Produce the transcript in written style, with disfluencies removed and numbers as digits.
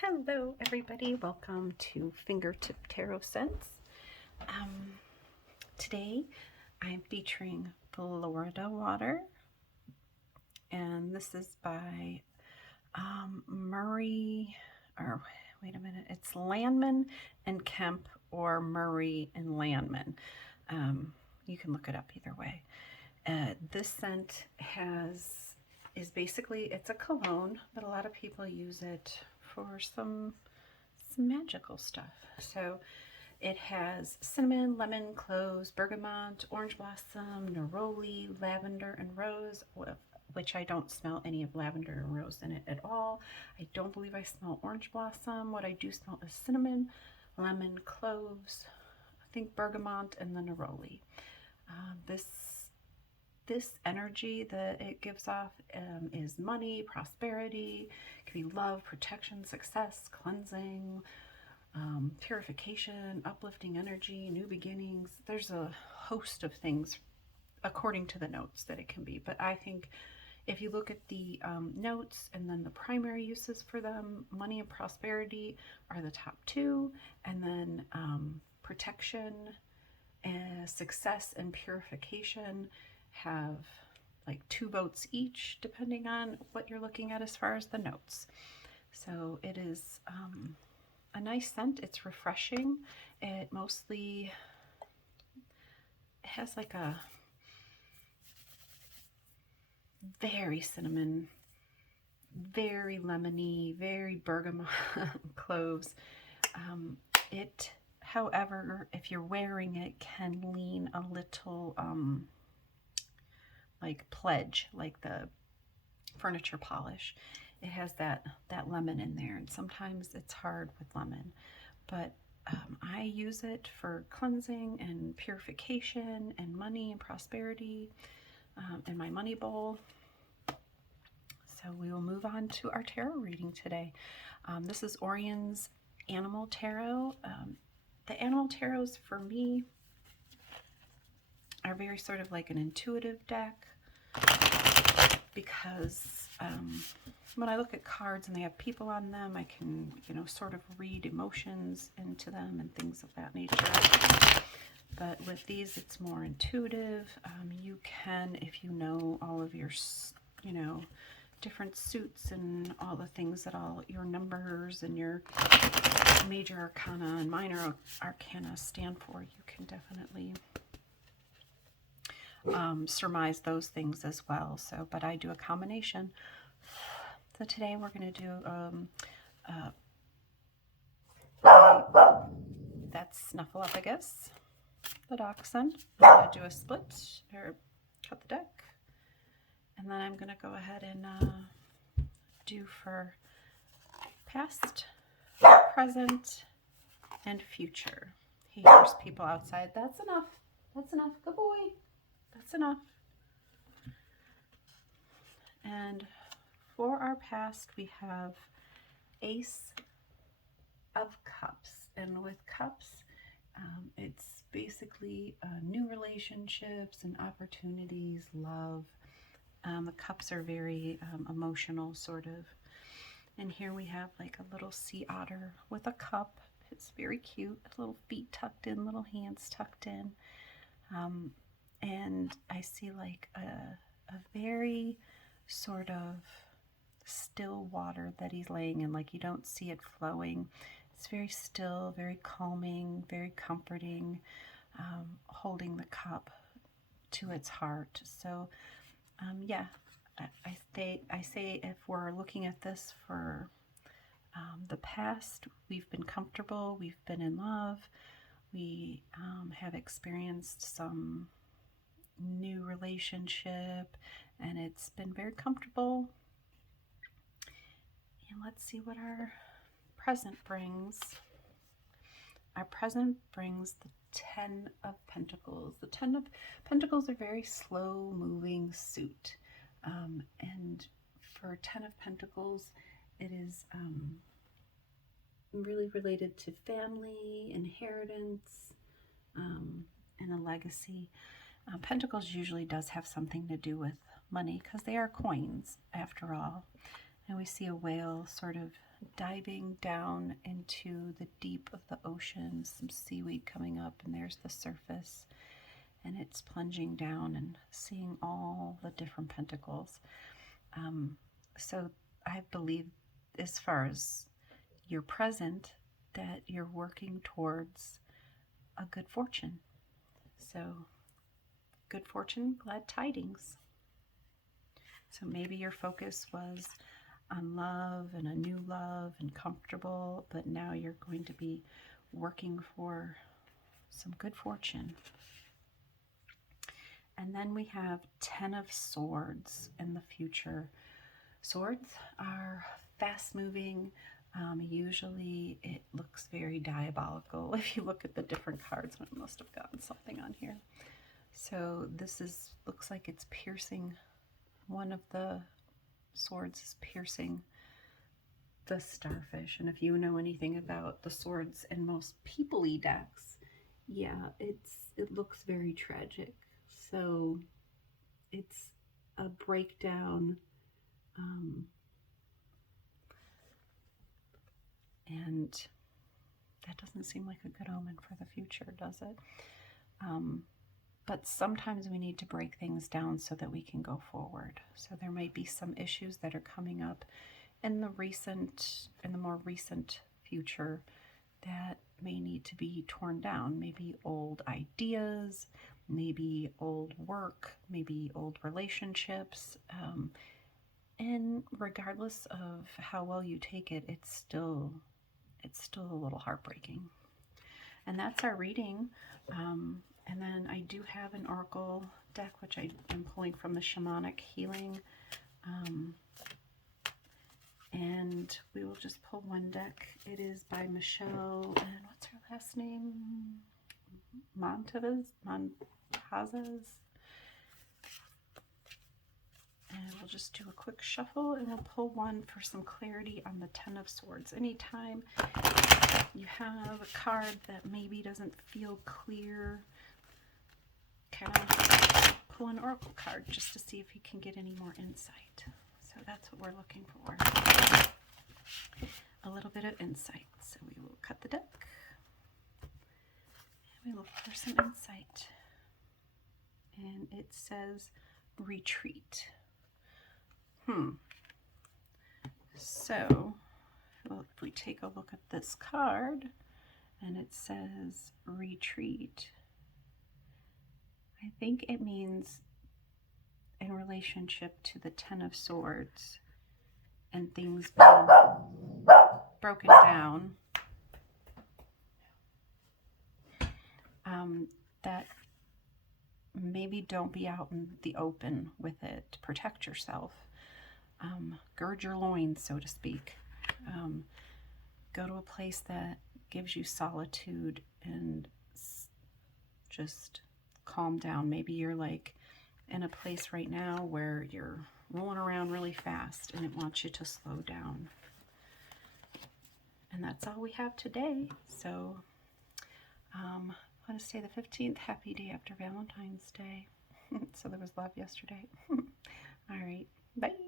Hello everybody, welcome to Fingertip Tarot Sense. Today I'm featuring Florida Water, and this is by Murray, or wait a minute, it's Landman and Kemp, or Murray and Landman. You can look it up either way. This scent is basically, it's a cologne, but a lot of people use it for some magical stuff. So it has cinnamon, lemon, cloves, bergamot, orange blossom, neroli, lavender, and rose, which I don't smell any of lavender and rose in it at all. I don't believe I smell orange blossom. What I do smell is cinnamon, lemon, cloves, I think bergamot, and the neroli. This energy that it gives off is money, prosperity, it can be love, protection, success, cleansing, purification, uplifting energy, new beginnings. There's a host of things according to the notes that it can be. But I think if you look at the notes and then the primary uses for them, money and prosperity are the top two, and then protection, success, and purification have like 2 votes each, depending on what you're looking at as far as the notes. So it is a nice scent. It's refreshing. It mostly has like a very cinnamon, very lemony, very bergamot, cloves. It, however, if you're wearing it, can lean a little like pledge, like the furniture polish. It has that lemon in there, and sometimes it's hard with lemon, but I use it for cleansing and purification and money and prosperity in my money bowl. So we will move on to our tarot reading today. This is Orion's Animal Tarot. The Animal Tarots for me are very sort of like an intuitive deck, because when I look at cards and they have people on them, I can, sort of read emotions into them and things of that nature. But with these, it's more intuitive. You can, if you know all of your, different suits and all the things that all your numbers and your major arcana and minor arcana stand for, you can definitely surmise those things as well. So, but I do a combination. So today we're going to do that's Snuffleupagus, the dachshund. I'm going to do a split or cut the deck, and then I'm going to go ahead and do for past, present, and future. He hears people outside. That's enough. That's enough. Good boy. That's enough. And for our past, we have Ace of Cups. And with cups, it's basically new relationships and opportunities, love. The cups are very emotional, sort of. And here we have like a little sea otter with a cup. It's very cute. Little feet tucked in, little hands tucked in. And I see like a very sort of still water that he's laying in. Like you don't see it flowing. It's very still, very calming, very comforting, holding the cup to its heart. So yeah, I say if we're looking at this for the past, we've been comfortable, we've been in love, we have experienced some new relationship, and it's been very comfortable. And let's see what our present brings. Our present brings the 10 of Pentacles. The 10 of Pentacles are very slow moving suit. And for 10 of Pentacles, it is really related to family, inheritance, and a legacy. Pentacles usually does have something to do with money, because they are coins after all. And we see a whale sort of diving down into the deep of the ocean, some seaweed coming up, and there's the surface, and it's plunging down and seeing all the different pentacles. So I believe, as far as your present, that you're working towards a good fortune. So good fortune, glad tidings. So maybe your focus was on love and a new love and comfortable, but now you're going to be working for some good fortune. And then we have 10 of Swords in the future. Swords are fast-moving. Usually it looks very diabolical if you look at the different cards. I must have gotten something on here. So this looks like it's piercing. One of the swords is piercing the starfish. And if you know anything about the swords in most people-y decks, yeah, it looks very tragic. So it's a breakdown, and that doesn't seem like a good omen for the future, does it? But sometimes we need to break things down so that we can go forward. So there might be some issues that are coming up in the more recent future that may need to be torn down. Maybe old ideas, maybe old work, maybe old relationships. And regardless of how well you take it, it's still a little heartbreaking. And that's our reading. And then I do have an oracle deck, which I am pulling from the Shamanic Healing. And we will just pull one deck. It is by Michelle, and what's her last name? Montazes. And we'll just do a quick shuffle, and we'll pull one for some clarity on the 10 of Swords. Anytime you have a card that maybe doesn't feel clear, kind of pull an oracle card just to see if you can get any more insight. So that's what we're looking for. A little bit of insight. So we will cut the deck. And we look for some insight. And it says retreat. So if we take a look at this card, and it says retreat, I think it means in relationship to the 10 of Swords and things being broken down, that maybe don't be out in the open with it. Protect yourself. Gird your loins, so to speak. Go to a place that gives you solitude and just calm down. Maybe you're like in a place right now where you're rolling around really fast and it wants you to slow down. And that's all we have today. So Wednesday the 15th, happy day after Valentine's Day. So there was love yesterday. All right, bye.